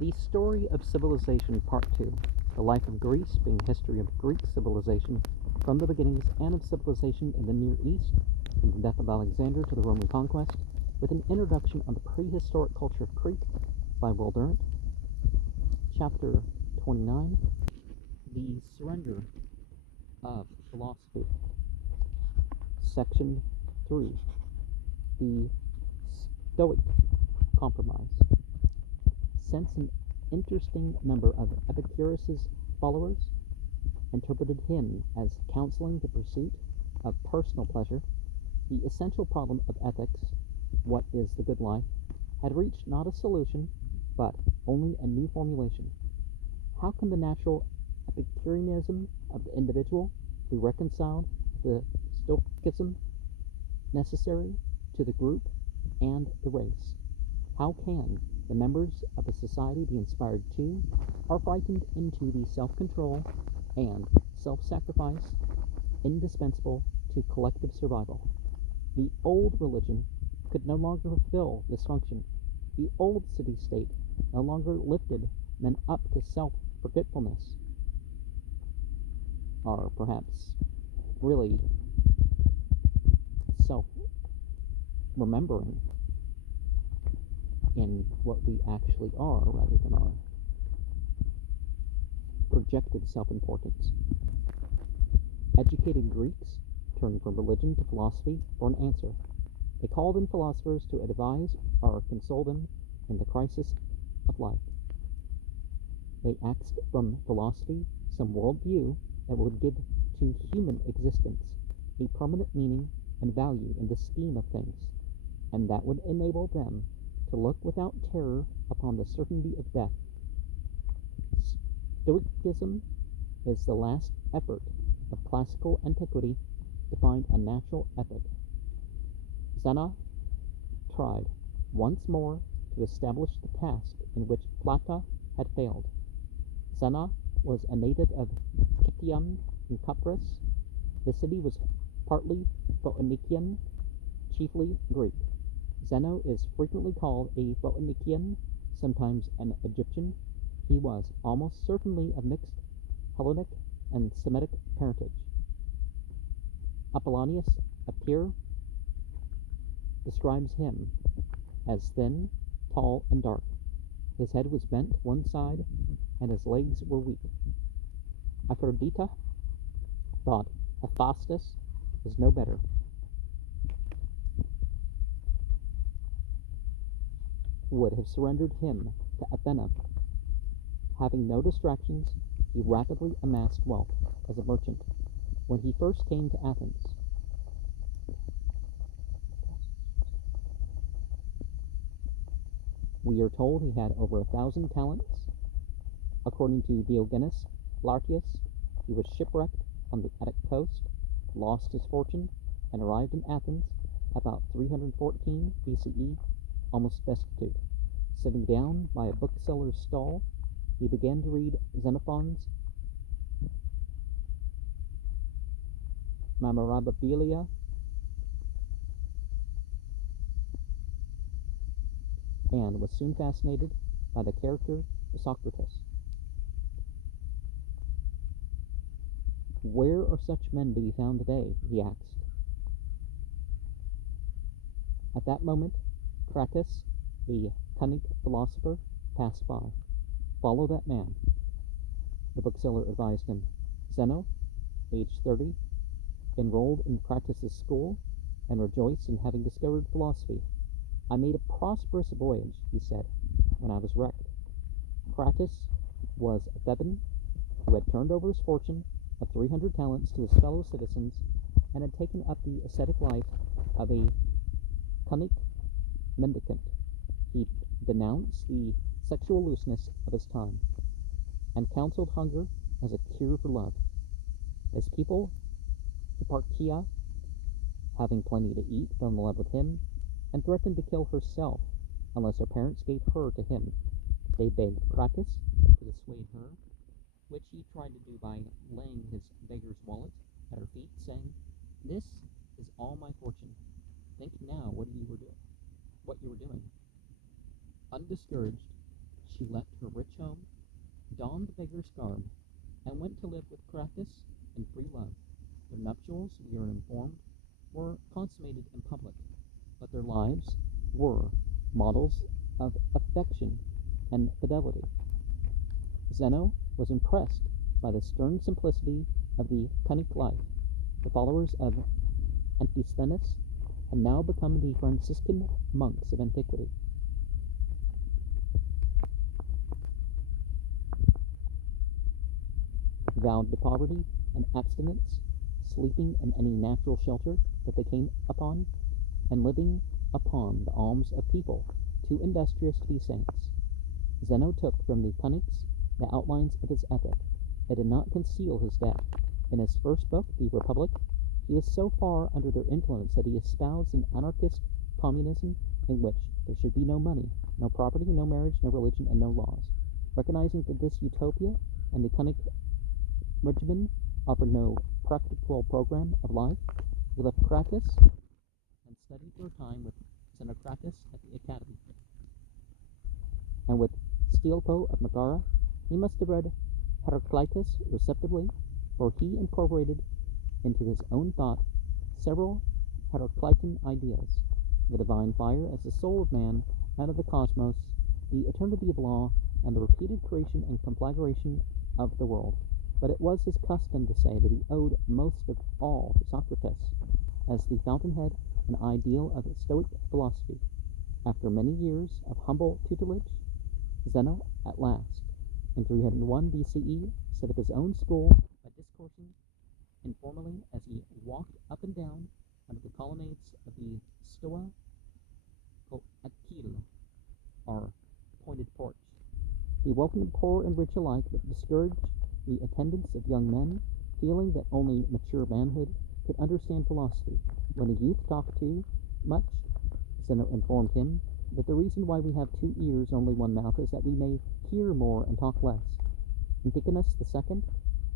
The Story of Civilization Part 2. The Life of Greece being history of Greek civilization from the beginnings and of civilization in the Near East, from the death of Alexander to the Roman conquest, with an introduction on the prehistoric culture of Crete by Durant. Chapter 29. The Surrender of Philosophy. Section 3. The Stoic Compromise. Since an interesting number of Epicurus's followers interpreted him as counseling the pursuit of personal pleasure, the essential problem of ethics, what is the good life, had reached not a solution, but only a new formulation. How can the natural Epicureanism of the individual be reconciled with the Stoicism necessary to the group and the race? How can the members of a society be inspired to, or frightened into the self-control and self-sacrifice indispensable to collective survival? The old religion could no longer fulfill this function. The old city-state no longer lifted men up to self-forgetfulness, or perhaps really self-remembering in what we actually are rather than our projected self-importance. Educated Greeks turned from religion to philosophy for an answer. They called in philosophers to advise or console them in the crisis of life. They asked from philosophy some worldview that would give to human existence a permanent meaning and value in the scheme of things, and that would enable them to look without terror upon the certainty of death. Stoicism is the last effort of classical antiquity to find a natural ethic. Zeno tried once more to establish the task in which Plato had failed. Zeno was a native of Citium in Cyprus. The city was partly Phoenician, chiefly Greek. Zeno is frequently called a Phoenician, sometimes an Egyptian. He was almost certainly of mixed Hellenic and Semitic parentage. Apollonius Epicurus describes him as thin, tall, and dark. His head was bent one side, and his legs were weak. Aphrodite thought Hephaestus was no better. Would have surrendered him to Athena. Having no distractions, he rapidly amassed wealth as a merchant. When he first came to Athens, we are told he had over 1,000 talents. According to Diogenes Laertius, he was shipwrecked on the Attic coast, lost his fortune, and arrived in Athens about 314 BCE, almost destitute. Sitting down by a bookseller's stall, he began to read Xenophon's Memorabilia, and was soon fascinated by the character of Socrates. Where are such men to be found today? He asked. At that moment, Crates, a cunning philosopher, passed by. Follow that man, the bookseller advised him. Zeno, age 30, enrolled in Crates' school and rejoiced in having discovered philosophy. I made a prosperous voyage, he said, when I was wrecked. Crates was a Theban who had turned over his fortune of 300 talents to his fellow citizens and had taken up the ascetic life of a cunning mendicant. He denounced the sexual looseness of his time and counseled hunger as a cure for love. His people, Hipparchia, having plenty to eat, fell in love with him and threatened to kill herself unless her parents gave her to him. They begged Crates to dissuade her, which he tried to do by laying his beggar's wallet at her feet, saying, "This is all my fortune. Think now what you were doing." Undiscouraged, she left her rich home, donned the beggar's garb, and went to live with Crates in free love. Their nuptials, we are informed, were consummated in public, but their lives were models of affection and fidelity. Zeno was impressed by the stern simplicity of the Punic life. The followers of Antisthenes had now become the Franciscan monks of antiquity. Vowed to poverty and abstinence, sleeping in any natural shelter that they came upon, and living upon the alms of people, too industrious to be saints. Zeno took from the Punics the outlines of his epic. It did not conceal his death. In his first book, The Republic, he was so far under their influence that he espoused an anarchist communism in which there should be no money, no property, no marriage, no religion, and no laws. Recognizing that this utopia and the Punic regimen offered no practical program of life, he left Crates and studied for a time with Xenocrates at the academy. And with Stilpo of Megara, he must have read Heraclitus receptively, for he incorporated into his own thought several Heraclitean ideas: the divine fire as the soul of man out of the cosmos, the eternity of law, and the repeated creation and conflagration of the world. But it was his custom to say that he owed most of all to Socrates, as the fountainhead and ideal of Stoic philosophy. After many years of humble tutelage, Zeno, at last, in 301 BCE, set up his own school by discoursing informally as he walked up and down under the colonnades of the Stoa Poikile, or pointed porch. He welcomed poor and rich alike, but discouraged the attendance of young men, feeling that only mature manhood could understand philosophy. When a youth talked too much, Zeno informed him that the reason why we have 2 ears, only 1 mouth, is that we may hear more and talk less. Antigonus II,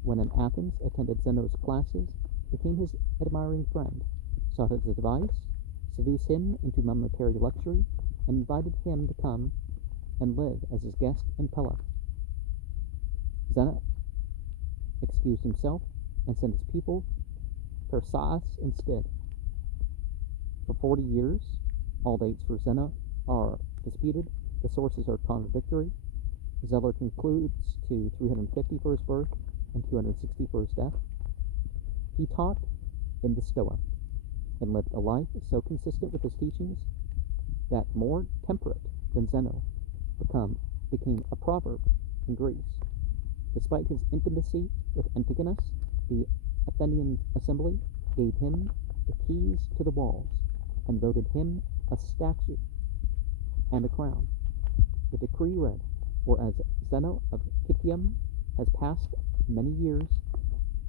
when in Athens, attended Zeno's classes, became his admiring friend, sought his advice, seduced him into momentary luxury, and invited him to come and live as his guest in Pella. Zeno excused himself and sent his pupil Persaeus instead. For 40 years, all dates for Zeno are disputed, the sources are contradictory. Zeller concludes to 350 for his birth and 260 for his death. He taught in the Stoa and lived a life so consistent with his teachings that more temperate than Zeno became a proverb in Greece. Despite his intimacy with Antigonus, the Athenian assembly gave him the keys to the walls and voted him a statue and a crown. The decree read, whereas Zeno of Citium has passed many years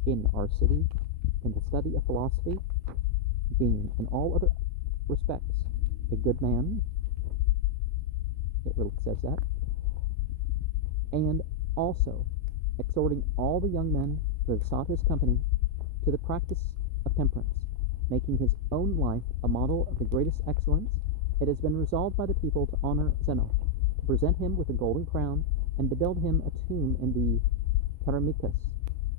in our city in the study of philosophy, being in all other respects a good man, it really says that, and also exhorting all the young men who have sought his company to the practice of temperance, making his own life a model of the greatest excellence, it has been resolved by the people to honor Zeno, to present him with a golden crown, and to build him a tomb in the Ceramicus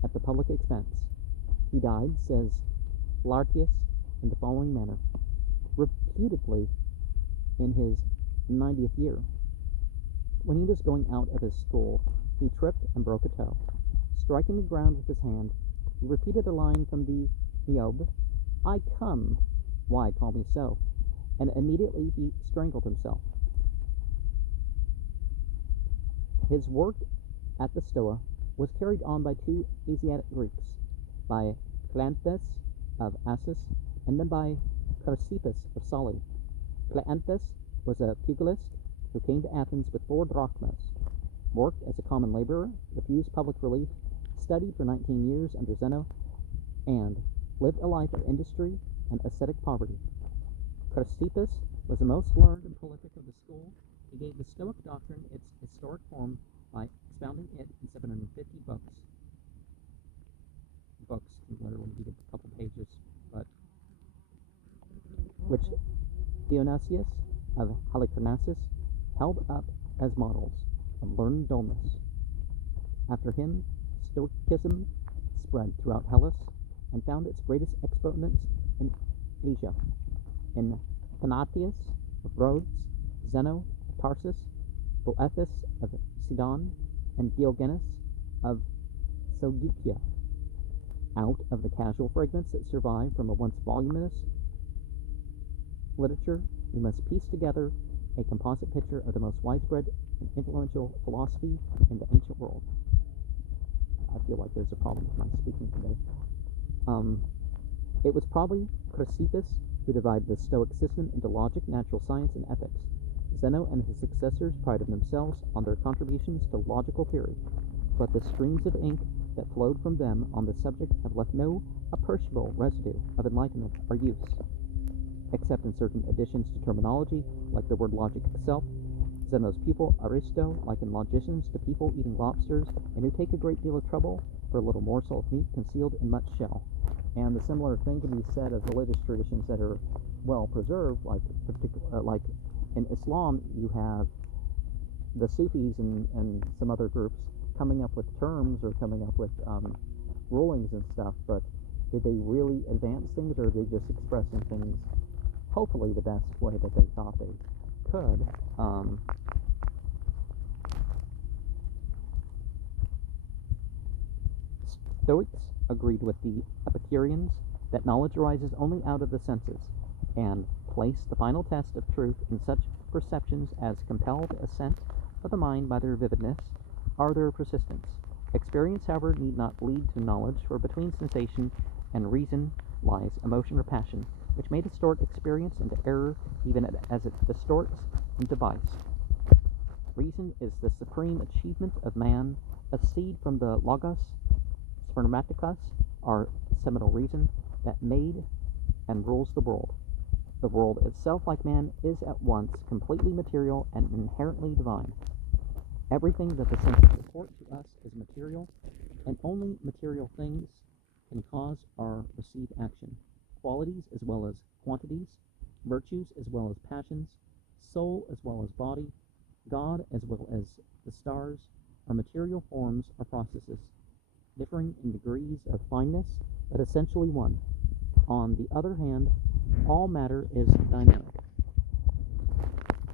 at the public expense. He died, says Lartius, in the following manner: reputedly in his 90th year. When he was going out of his school, he tripped and broke a toe. Striking the ground with his hand, he repeated a line from the Niobe, "I come, why call me so?" and immediately he strangled himself. His work at the Stoa was carried on by 2 Asiatic Greeks, by Cleanthes of Assus, and then by Chrysippus of Soli. Cleanthes was a pugilist who came to Athens with 4 drachmas, worked as a common laborer, refused public relief, studied for 19 years under Zeno, and lived a life of industry and ascetic poverty. Chrysippus was the most learned and prolific of the school. He gave the Stoic doctrine its historic form by expounding it in 750 books. Books can literally be a couple pages, but which Dionysius of Halicarnassus held up as models. of learned dullness. After him, Stoicism spread throughout Hellas and found its greatest exponents in Asia, in Panaetius of Rhodes, Zeno of Tarsus, Boethus of Sidon, and Diogenes of Seleucia. Out of the casual fragments that survive from a once voluminous literature, we must piece together a composite picture of the most widespread and influential philosophy in the ancient world. I feel like there's a problem with my speaking today. It was probably Chrysippus who divided the Stoic system into logic, natural science, and ethics. Zeno and his successors prided themselves on their contributions to logical theory, but the streams of ink that flowed from them on the subject have left no appreciable residue of enlightenment or use, except in certain additions to terminology, like the word logic itself. Zeno's pupil Aristo likened logicians to people eating lobsters and who take a great deal of trouble for a little morsel of meat concealed in much shell. And the similar thing can be said of religious traditions that are well preserved, like in Islam, you have the Sufis and some other groups coming up with terms or coming up with rulings and stuff, but did they really advance things, or are they just expressing things hopefully the best way that they thought they could? Stoics agreed with the Epicureans that knowledge arises only out of the senses, and placed the final test of truth in such perceptions as compel the assent of the mind by their vividness or their persistence. Experience, however, need not lead to knowledge, for between sensation and reason lies emotion or passion, which may distort experience into error even as it distorts into vice. Reason is the supreme achievement of man, a seed from the Logos Spermaticus, or seminal reason, that made and rules the world. The world itself, like man, is at once completely material and inherently divine. Everything that the senses report to us is material, and only material things can cause or receive action. Qualities as well as quantities, virtues as well as passions, soul as well as body, God as well as the stars, are material forms or processes, differing in degrees of fineness, but essentially one. On the other hand, all matter is dynamic,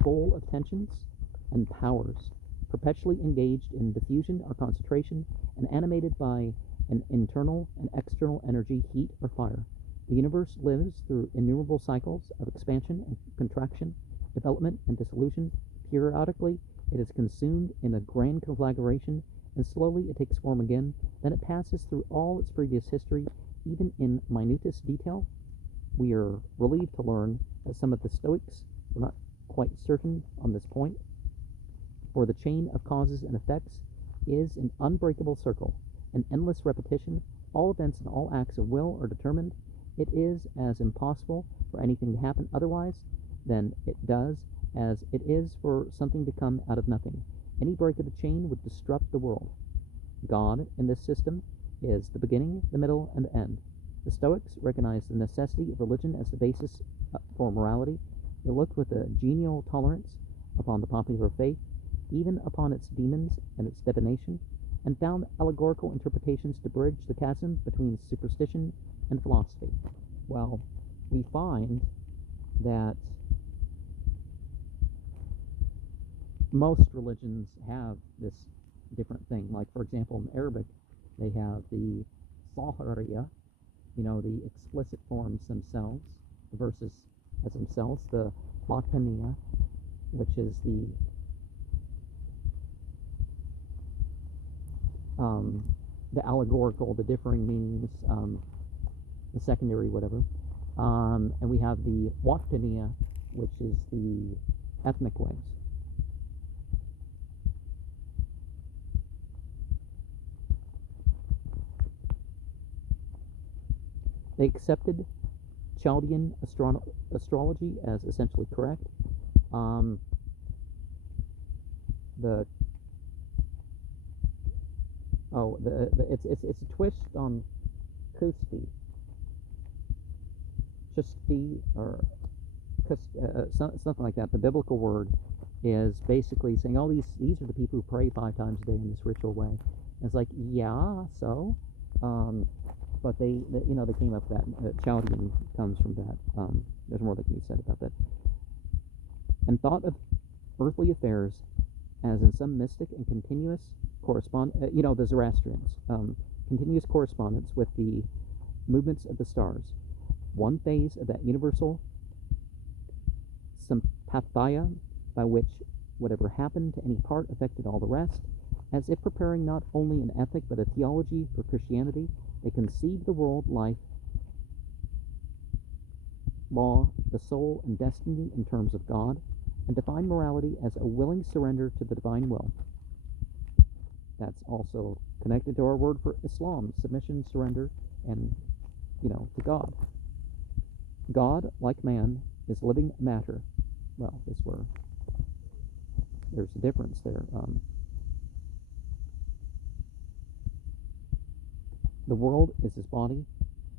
full of tensions and powers, perpetually engaged in diffusion or concentration, and animated by an internal and external energy, heat or fire. The universe lives through innumerable cycles of expansion and contraction, development and dissolution. Periodically, it is consumed in a grand conflagration, and slowly it takes form again. Then it passes through all its previous history, even in minutest detail. We are relieved to learn that some of the Stoics were not quite certain on this point, for the chain of causes and effects is an unbreakable circle, an endless repetition. All events and all acts of will are determined. It is as impossible for anything to happen otherwise than it does, as it is for something to come out of nothing. Any break of the chain would disrupt the world. God, in this system, is the beginning, the middle, and the end. The Stoics recognized the necessity of religion as the basis for morality. They looked with a genial tolerance upon the popular faith, even upon its demons and its divination, and found allegorical interpretations to bridge the chasm between superstition and philosophy. Well, we find that most religions have this different thing. Like, for example, in Arabic, they have the Zahiriya, the explicit forms themselves, the verses as themselves, the Batiniya, which is the allegorical, the differing meanings, the secondary whatever, and we have the Wataniya, which is the ethnic ways. They accepted Chaldean astrology as essentially correct. It's a twist on Kusti, or something like that. The biblical word is basically saying, oh, these are the people who pray 5 times a day in this ritual way. And it's like, yeah, so, but they came up with that. Chaldean comes from that. There's more that can be said about that. And thought of earthly affairs as in some mystic and continuous the Zoroastrians, continuous correspondence with the movements of the stars. One phase of that universal sympathia by which whatever happened to any part affected all the rest, as if preparing not only an ethic but a theology for Christianity. They conceived the world, life, law, the soul, and destiny in terms of God, and define morality as a willing surrender to the divine will. That's also connected to our word for Islam, submission, surrender, and, to God. God, like man, is living matter. Well, there's a difference there. The world is his body.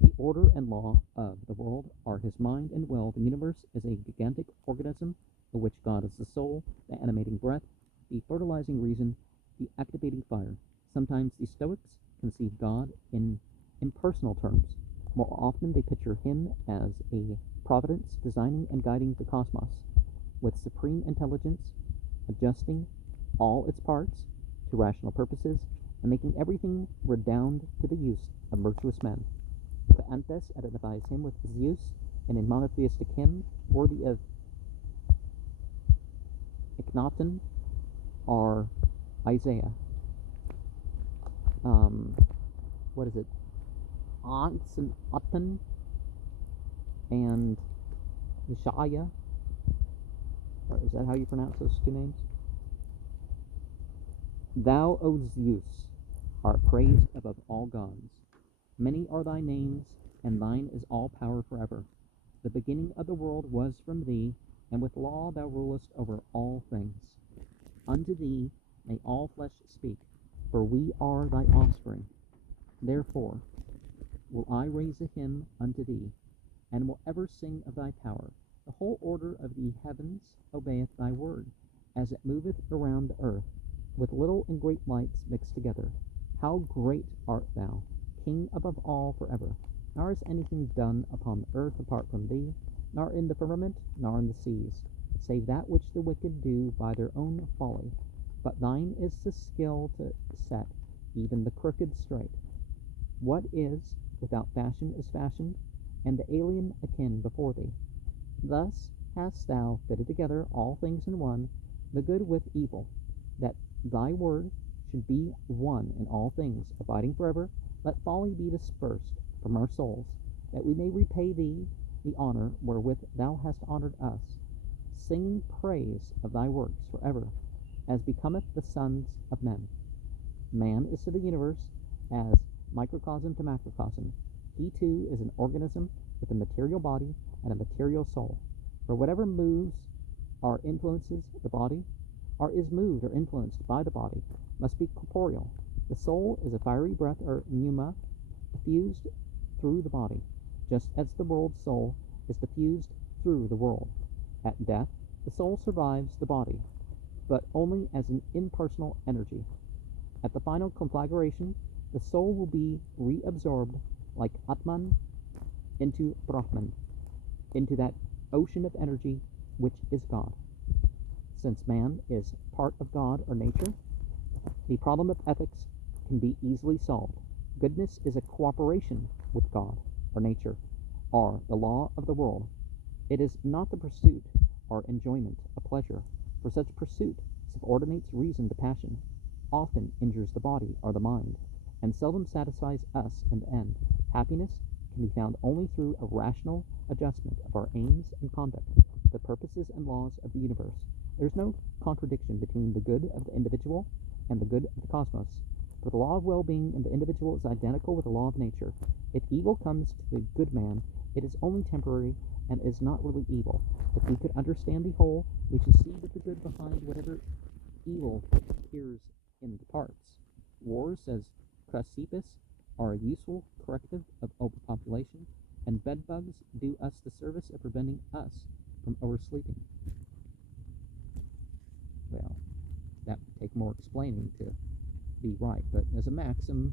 The order and law of the world are his mind and will. The universe is a gigantic organism of which God is the soul, the animating breath, the fertilizing reason, the activating fire. Sometimes the Stoics conceive God in impersonal terms. More often they picture him as a providence designing and guiding the cosmos, with supreme intelligence, adjusting all its parts to rational purposes, and making everything redound to the use of virtuous men. The Antes identifies him with Zeus, and in monotheistic hymn, worthy of Akhenaten, are Isaiah. What is it? Ants and Aten and Yeshaya. Or is that how you pronounce those 2 names? Thou, O Zeus, art praised above all gods. Many are thy names, and thine is all power forever. The beginning of the world was from thee, and with law thou rulest over all things. Unto thee may all flesh speak, for we are thy offspring. Therefore will I raise a hymn unto thee, and will ever sing of thy power. The whole order of the heavens obeyeth thy word, as it moveth around the earth, with little and great lights mixed together. How great art thou, King above all forever! Nor is anything done upon the earth apart from thee, nor in the firmament, nor in the seas, save that which the wicked do by their own folly. But thine is the skill to set even the crooked straight. What is without fashion is fashioned, and the alien akin before thee. Thus hast thou fitted together all things in one, the good with evil, that thy word should be one in all things, abiding forever. Let folly be dispersed from our souls, that we may repay thee the honor wherewith thou hast honored us, singing praise of thy works forever, as becometh the sons of men. Man is to the universe as microcosm to macrocosm. He too is an organism with a material body and a material soul. For whatever moves or influences the body, or is moved or influenced by the body, must be corporeal. The soul is a fiery breath or pneuma diffused through the body, just as the world's soul is diffused through the world. At death, the soul survives the body, but only as an impersonal energy. At the final conflagration, the soul will be reabsorbed like Atman into Brahman, into that ocean of energy which is God. Since man is part of God or nature, the problem of ethics can be easily solved. Goodness is a cooperation with God or nature, or the law of the world. It is not the pursuit or enjoyment of pleasure, for such pursuit subordinates reason to passion, often injures the body or the mind, and seldom satisfies us in the end. Happiness can be found only through a rational adjustment of our aims and conduct, the purposes and laws of the universe. There is no contradiction between the good of the individual and the good of the cosmos, for the law of well-being in the individual is identical with the law of nature. If evil comes to the good man, it is only temporary and is not really evil. If we could understand the whole, we should see that the good behind whatever evil appears in the parts. Wars, says Chrysippus, are a useful corrective of overpopulation, and bedbugs do us the service of preventing us from oversleeping. Well, that would take more explaining to be right, but as a maxim,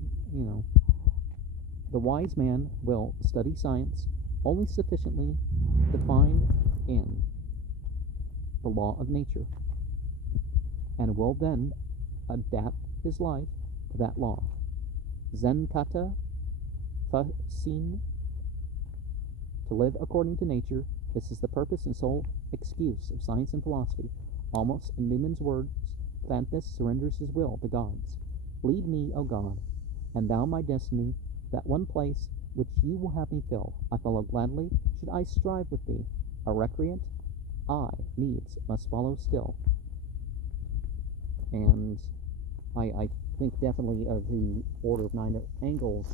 the wise man will study science only sufficiently to find in the law of nature, and will then adapt his life to that law. Zen kata fasin, to live according to nature. This is the purpose and sole excuse of science and philosophy. Almost in Newman's words, Xanthus surrenders his will to God's. Lead me, O God, and thou my destiny, that one place which you will have me fill. I follow gladly, should I strive with thee. A recreant, I needs must follow still. And I think definitely of the Order of Nine Angles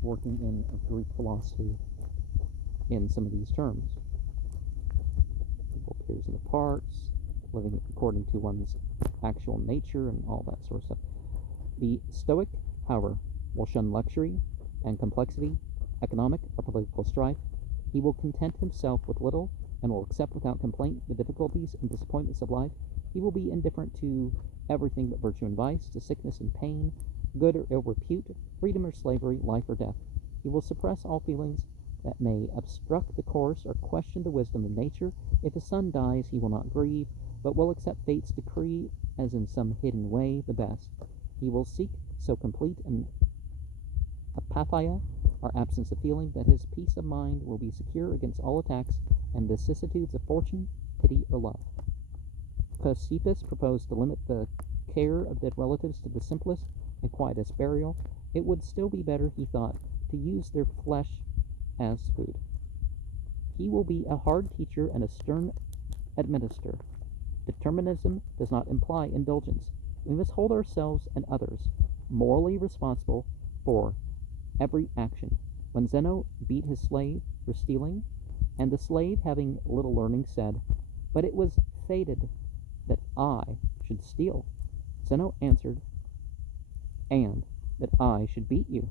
working in Greek philosophy in some of these terms. People appears in the parts, living according to one's actual nature and all that sort of stuff. The Stoic, however, will shun luxury and complexity, economic or political strife. He will content himself with little and will accept without complaint the difficulties and disappointments of life. He will be indifferent to everything but virtue and vice, to sickness and pain, good or ill repute, freedom or slavery, life or death. He will suppress all feelings that may obstruct the course or question the wisdom of nature. If his son dies, he will not grieve, but will accept fate's decree as in some hidden way the best. He will seek so complete an apatheia, or absence of feeling, that his peace of mind will be secure against all attacks and vicissitudes of fortune, pity, or love. Chrysippus proposed to limit the care of dead relatives to the simplest and quietest burial. It would still be better, he thought, to use their flesh as food. He will be a hard teacher and a stern administrator. Determinism does not imply indulgence. We must hold ourselves and others morally responsible for every action. When Zeno beat his slave for stealing, and the slave, having little learning, said, "But it was fated that I should steal," Zeno answered, "And that I should beat you."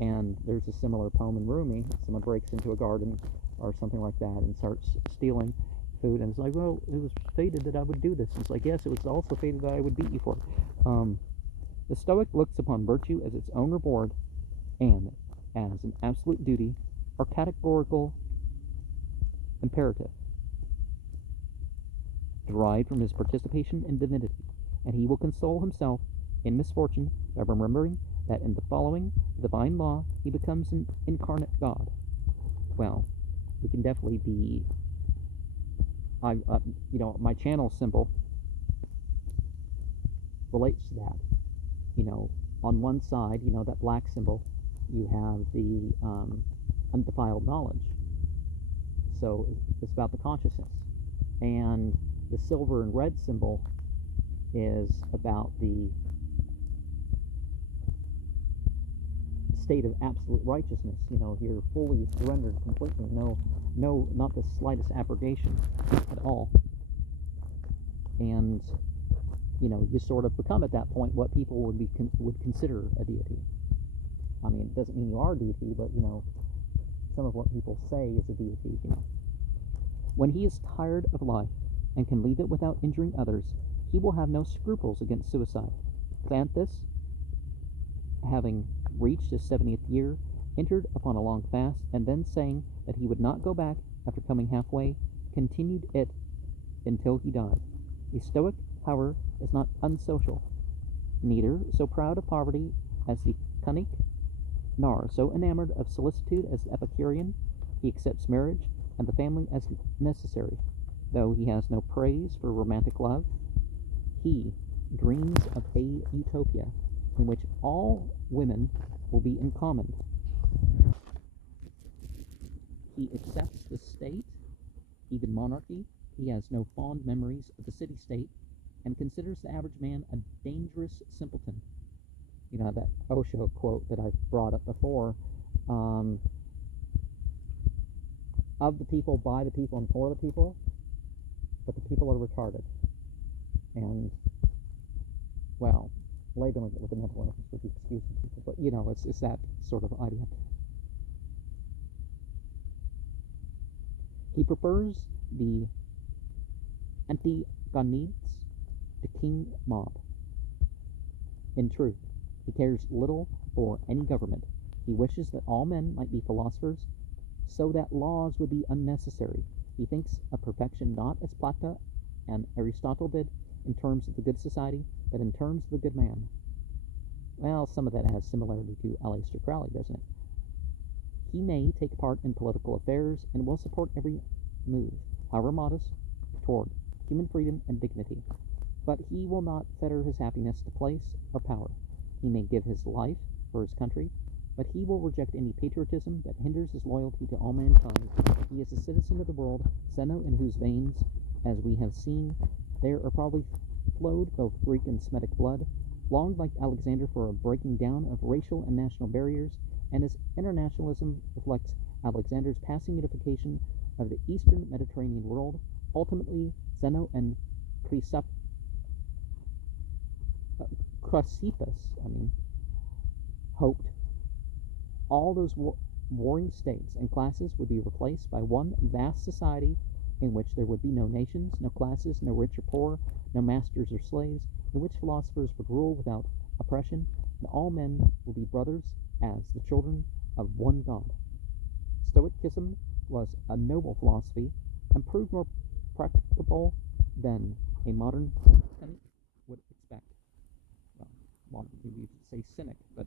And there's a similar poem in Rumi. Someone breaks into a garden or something like that and starts stealing food, and it's like, well, it was fated that I would do this. It's like, yes, it was also fated that I would beat you for it. The Stoic looks upon virtue as its own reward and as an absolute duty or categorical imperative derived from his participation in divinity, and he will console himself in misfortune by remembering that in the following the divine law he becomes an incarnate God. Well, we can definitely be, my channel symbol relates to that. On one side, that black symbol, you have the undefiled knowledge. So it's about the consciousness. And the silver and red symbol is about the state of absolute righteousness. You're fully surrendered completely. No, not the slightest abrogation at all. And you sort of become at that point what people would consider a deity. I mean, it doesn't mean you are a deity, but some of what people say is a deity. When he is tired of life and can leave it without injuring others, he will have no scruples against suicide. Xanthus, having reached his 70th year, entered upon a long fast, and then saying that he would not go back after coming halfway, continued it until he died. The Stoic, however, is not unsocial, neither so proud of poverty as the XXIX, nor so enamored of solicitude as the Epicurean. He accepts marriage and the family as necessary, though he has no praise for romantic love. He dreams of a utopia in which all women will be in common. He accepts the state, even monarchy. He has no fond memories of the city-state, and considers the average man a dangerous simpleton. That Osho quote that I brought up before, of the people, by the people, and for the people, but the people are retarded. And, well, labeling it with a mental illness would be excusing people, but, it's that sort of idea. He prefers the Antigonides, the king mob. In truth, he cares little for any government. He wishes that all men might be philosophers, so that laws would be unnecessary. He thinks of perfection not as Plato and Aristotle did, in terms of the good society, but in terms of the good man. Well, some of that has similarity to Aleister Crowley, doesn't it? He may take part in political affairs and will support every move, however modest, toward human freedom and dignity. But he will not fetter his happiness to place or power. He may give his life for his country, but he will reject any patriotism that hinders his loyalty to all mankind. He is a citizen of the world, Zeno, in whose veins, as we have seen, there are probably flowed both Greek and Semitic blood, longed like Alexander for a breaking down of racial and national barriers, and his internationalism reflects Alexander's passing unification of the eastern Mediterranean world. Ultimately, Zeno and Chrysippus, hoped all those warring states and classes would be replaced by one vast society in which there would be no nations, no classes, no rich or poor, no masters or slaves, in which philosophers would rule without oppression, and all men would be brothers as the children of one God. Stoicism was a noble philosophy and proved more practicable than a modern cynic would expect. Well, modern people used to say cynic, but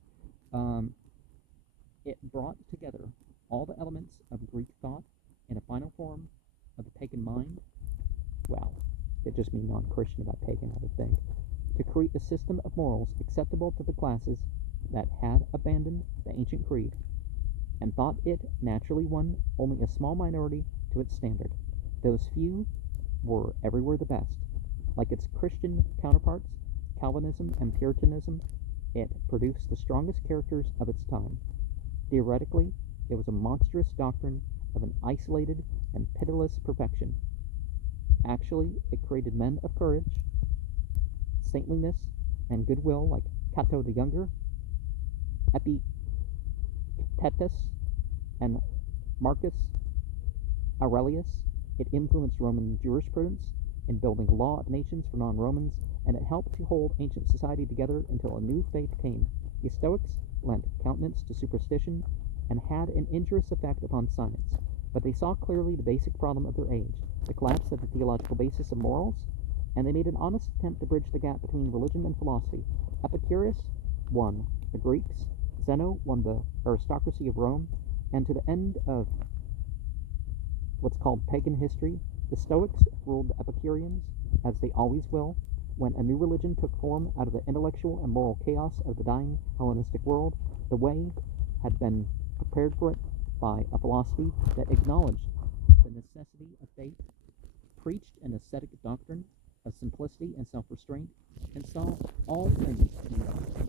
it brought together all the elements of Greek thought in a final form of the pagan mind. Well, it just means non-Christian about pagan, I would think. To create a system of morals acceptable to the classes that had abandoned the ancient creed and thought it naturally won only a small minority to its standard. Those few were everywhere the best. Like its Christian counterparts, Calvinism and Puritanism, it produced the strongest characters of its time. Theoretically, it was a monstrous doctrine of an isolated and pitiless perfection. Actually, it created men of courage, saintliness, and goodwill like Cato the Younger, Epictetus, and Marcus Aurelius. It influenced Roman jurisprudence in building law of nations for non-Romans, and it helped to hold ancient society together until a new faith came. The Stoics lent countenance to superstition and had an injurious effect upon science, but they saw clearly the basic problem of their age, the collapse of the theological basis of morals, and they made an honest attempt to bridge the gap between religion and philosophy. Epicurus won the Greeks, Zeno won the aristocracy of Rome, and to the end of what's called pagan history, the Stoics ruled the Epicureans, as they always will, when a new religion took form out of the intellectual and moral chaos of the dying Hellenistic world. The way had been prepared for it by a philosophy that acknowledged the necessity of faith, preached an ascetic doctrine of simplicity and self-restraint, and saw all things in God.